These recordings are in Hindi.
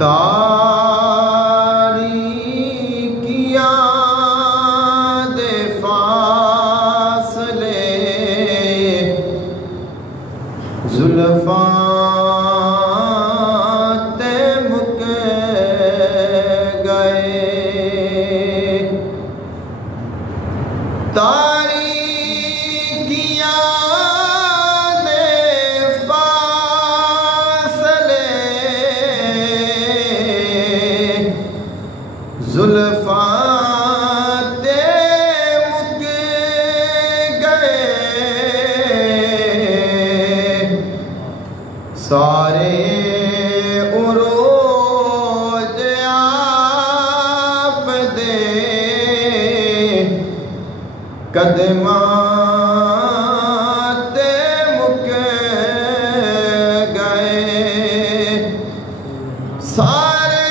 तारीकियां दे फासले जुल्फां ते मुक गए। तारीकियां दे फासले जुल्फां ते मुक गए। सारे उरोज आप दे कदमां ते मुक गए। सारे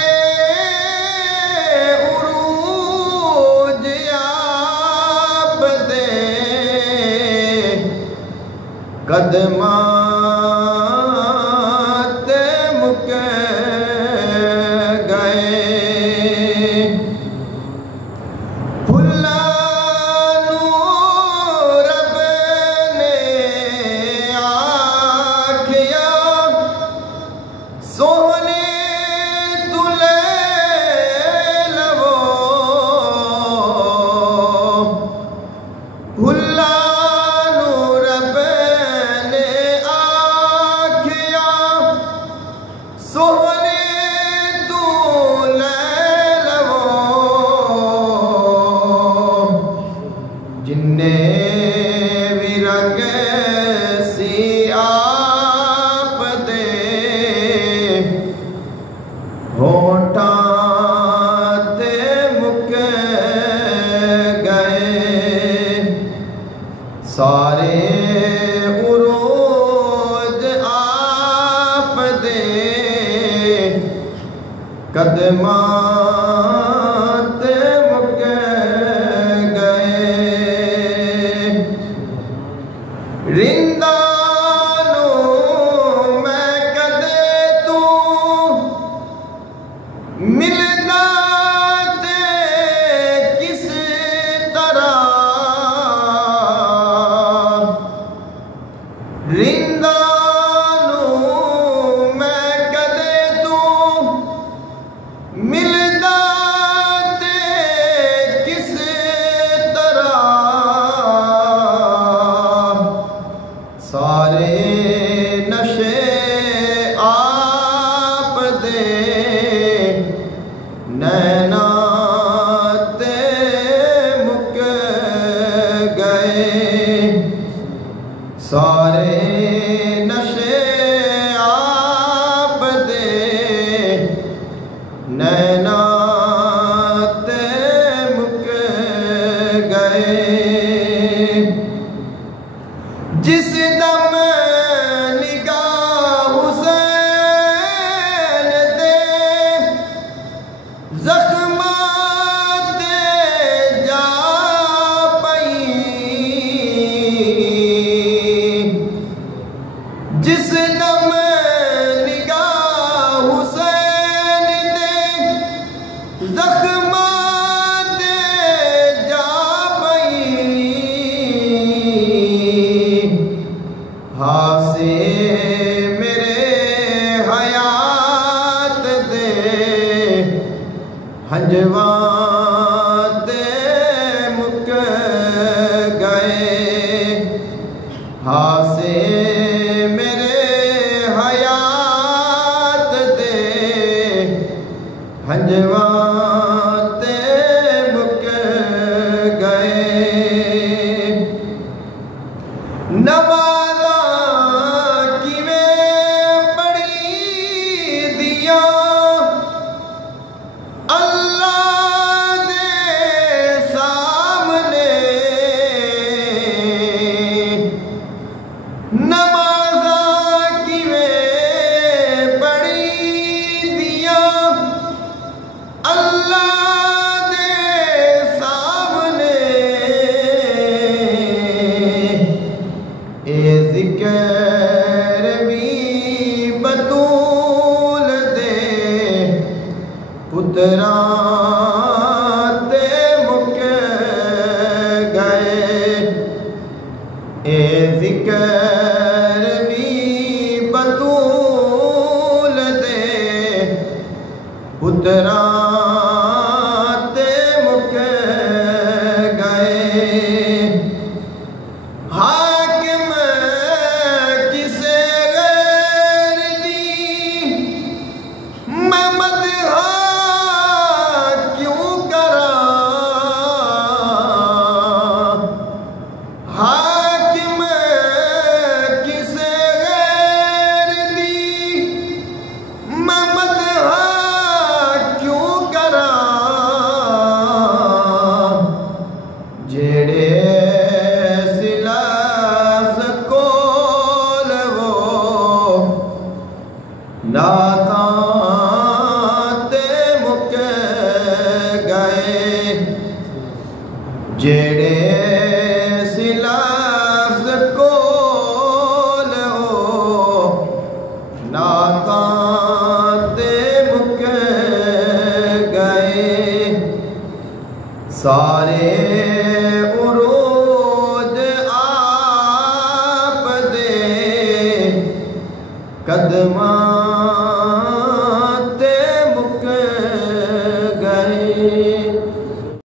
उरूज आप दे कदमां ते मुक गए। जिन्ने भी रंग सी आप दे होठां ते मुक गए। सारे उरोज आप दे कदमां ते मुक रिंदा नू मैं कदे तू मिलदा ते किस तरह। रिंदा नू मैं कदे तू मिलदा ते किस तरह। सारे नशे आप दे नैना ते मुक गए। सारे नशे आप दे नैना ते मुक गए। जिस दम निगाह हुसैन दे ज़ख्मां ते जा पई। जिस दम निगाह हुसैन दे ज़ख्मां ते जा पई। हासे मेरे हयात दे हंजवां ते मुक गए। हासे मेरे हयात दे हंजवां ते मुक गए। नमाज़ां किवें पढ़ी दियां अल्लाह दे सामने। नमाज़ां किवें पढ़ी दियां अल्लाह दे सामने। ए ज़िक्र भी बतूल दे पुत्रां ते मुक गए। हाकिम किसे गैर दी मैं मदहा क्यों करां। हाकिम किसे गैर दी मैं मदहा क्यों करां। जेड़े सिलास कोल वो नातां ते मुक गए। जेड़े सिलास कोल वो नातां ते मुक गए। सारे उरोज आप दे कदमां